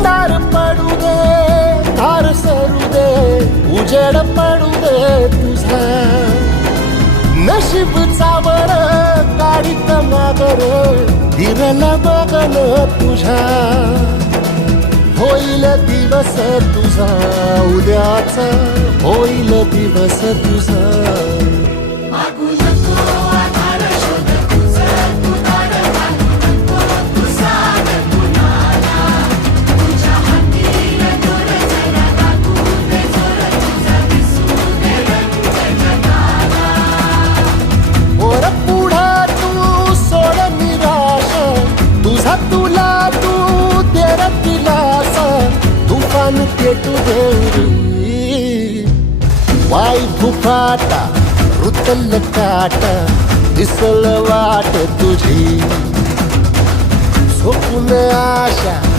अंधार पडू दे, धार सरू दे, उजेड पडू दे तुझा. नशीब चावर काढीत मागर, हिरल बघन तुझ्या. होईल दिवस तुझा उद्याचा, होईल दिवस तुझा. वर पुढं तू सोड निराश, तुझा तुला तू तेरा दिलासा. तुफान पेटू दे, वाई फुफाटा रुतल काटा, दिसल वाट तुझी. झोपून आशा